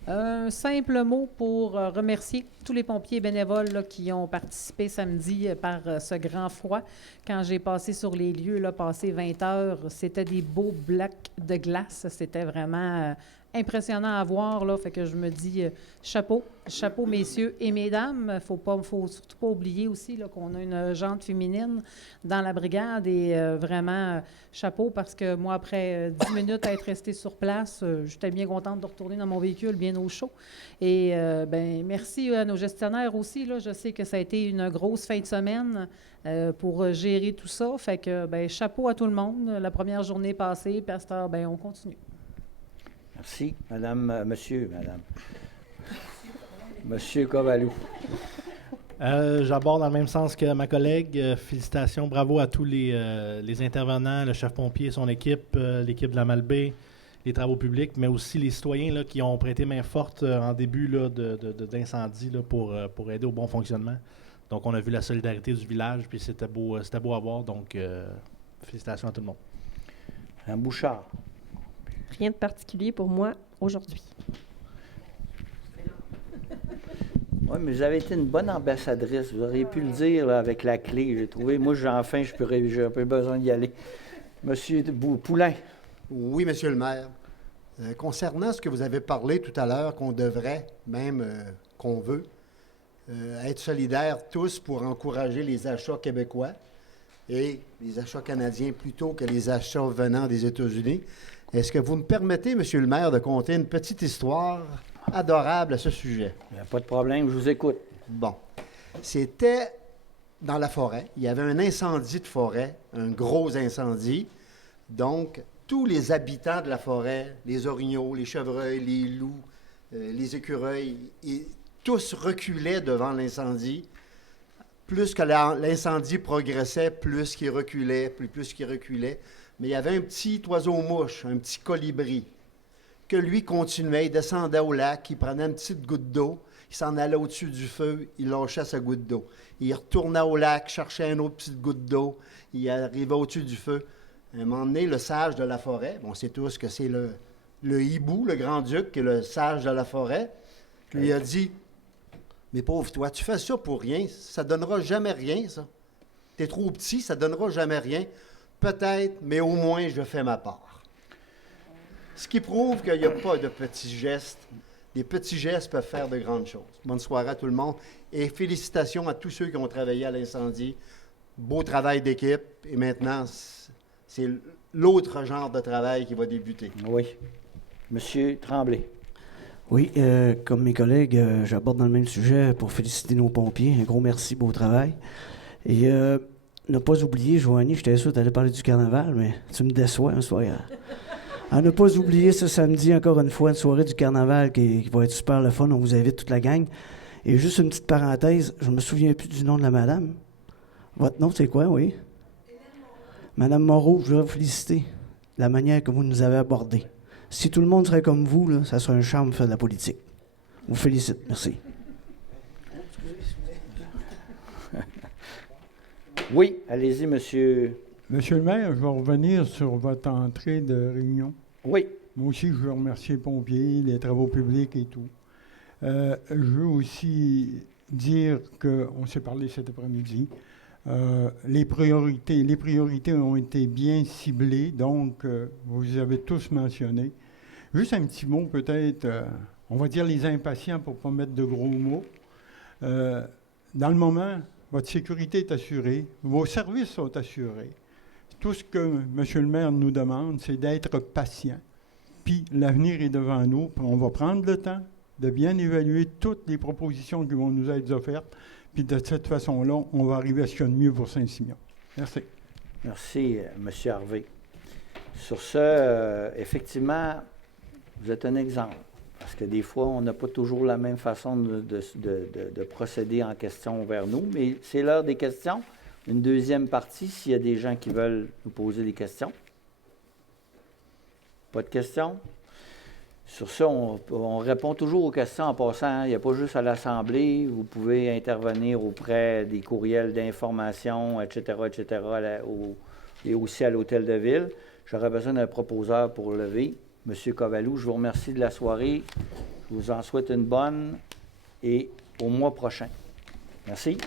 Un simple mot pour remercier tous les pompiers bénévoles là, qui ont participé samedi par ce grand froid. Quand j'ai passé sur les lieux, là, passé 20 heures, c'était des beaux blocs de glace. C'était vraiment impressionnant à voir. Là, fait que je me dis chapeau, messieurs et mesdames. Faut surtout pas oublier aussi là, qu'on a une jante féminine dans la brigade et vraiment chapeau parce que moi, après 10 minutes à être restée sur place, j'étais bien contente de retourner dans mon véhicule bien au chaud. Et merci à nos nos gestionnaires aussi. Là, je sais que ça a été une grosse fin de semaine pour gérer tout ça. Fait que, ben, chapeau à tout le monde. La première journée passée, puis à cette heure, ben, on continue. Merci. Monsieur Kovalou. J'aborde dans le même sens que ma collègue. Félicitations, bravo à tous les intervenants, le chef pompier et son équipe, l'équipe de la Malbaie, les travaux publics, mais aussi les citoyens là, qui ont prêté main forte en début là, d'incendie là, pour aider au bon fonctionnement. Donc, on a vu la solidarité du village, puis c'était beau à voir. Donc, félicitations à tout le monde. Un Bouchard. Rien de particulier pour moi aujourd'hui. Oui, mais vous avez été une bonne ambassadrice. Vous auriez pu le dire là, avec la clé. J'ai trouvé. Moi, j'ai un peu besoin d'y aller. Monsieur Poulain. Oui, Monsieur le maire. Concernant ce que vous avez parlé tout à l'heure, qu'on devrait, même qu'on veut, être solidaires tous pour encourager les achats québécois et les achats canadiens plutôt que les achats venant des États-Unis, est-ce que vous me permettez, Monsieur le maire, de conter une petite histoire adorable à ce sujet? Il n'y a pas de problème, je vous écoute. Bon. C'était dans la forêt. Il y avait un incendie de forêt, un gros incendie. Donc, tous les habitants de la forêt, les orignaux, les chevreuils, les loups, les écureuils, tous reculaient devant l'incendie. Plus que l'incendie progressait, plus qu'il reculait, plus qu'il reculait. Mais il y avait un petit oiseau-mouche, un petit colibri, que lui continuait, il descendait au lac, il prenait une petite goutte d'eau, il s'en allait au-dessus du feu, il lâchait sa goutte d'eau. Il retournait au lac, cherchait une autre petite goutte d'eau, il arrivait au-dessus du feu. À un moment donné, le sage de la forêt, on sait tous que c'est le hibou, le grand-duc, qui est le sage de la forêt, lui a dit « Mais pauvre toi, tu fais ça pour rien, ça donnera jamais rien, ça. T'es trop petit, ça donnera jamais rien. Peut-être, mais au moins, je fais ma part. » Ce qui prouve qu'il n'y a pas de petits gestes. Des petits gestes peuvent faire de grandes choses. Bonne soirée à tout le monde et félicitations à tous ceux qui ont travaillé à l'incendie. Beau travail d'équipe et maintenant, c'est l'autre genre de travail qui va débuter. Oui. Monsieur Tremblay. Oui, comme mes collègues, j'aborde dans le même sujet pour féliciter nos pompiers. Un gros merci, beau travail. Et ne pas oublier, Joanie, j'étais sûr que tu allais parler du carnaval, mais tu me déçois un soir. À ne pas oublier ce samedi, encore une fois, une soirée du carnaval qui va être super le fun. On vous invite toute la gang. Et juste une petite parenthèse, je me souviens plus du nom de la madame. Votre nom, c'est quoi, oui? Madame Moreau, je voudrais vous féliciter la manière que vous nous avez abordés. Si tout le monde serait comme vous, là, ça serait un charme de faire de la politique. Je vous félicite. Merci. Oui, allez-y, monsieur. Monsieur le maire, je vais revenir sur votre entrée de réunion. Oui. Moi aussi, je veux remercier les pompiers, les travaux publics et tout. Je veux aussi dire qu'on s'est parlé cet après-midi. Les priorités ont été bien ciblées, donc vous avez tous mentionné. Juste un petit mot peut-être, on va dire les impatients pour ne pas mettre de gros mots. Dans le moment, votre sécurité est assurée, vos services sont assurés. Tout ce que M. le maire nous demande, c'est d'être patient. Puis l'avenir est devant nous, puis on va prendre le temps de bien évaluer toutes les propositions qui vont nous être offertes. Puis de cette façon-là, on va arriver à ce qu'il y a de mieux pour Saint-Simeon. Merci. Merci, M. Harvey. Sur ce, effectivement, vous êtes un exemple. Parce que des fois, on n'a pas toujours la même façon de procéder en question vers nous. Mais c'est l'heure des questions. Une deuxième partie, s'il y a des gens qui veulent nous poser des questions. Pas de questions? Sur ça, on répond toujours aux questions en passant. Il n'y a pas juste à l'Assemblée. Vous pouvez intervenir auprès des courriels d'information, etc., et aussi à l'Hôtel de Ville. J'aurais besoin d'un proposeur pour lever. Monsieur Kovalou, je vous remercie de la soirée. Je vous en souhaite une bonne et au mois prochain. Merci.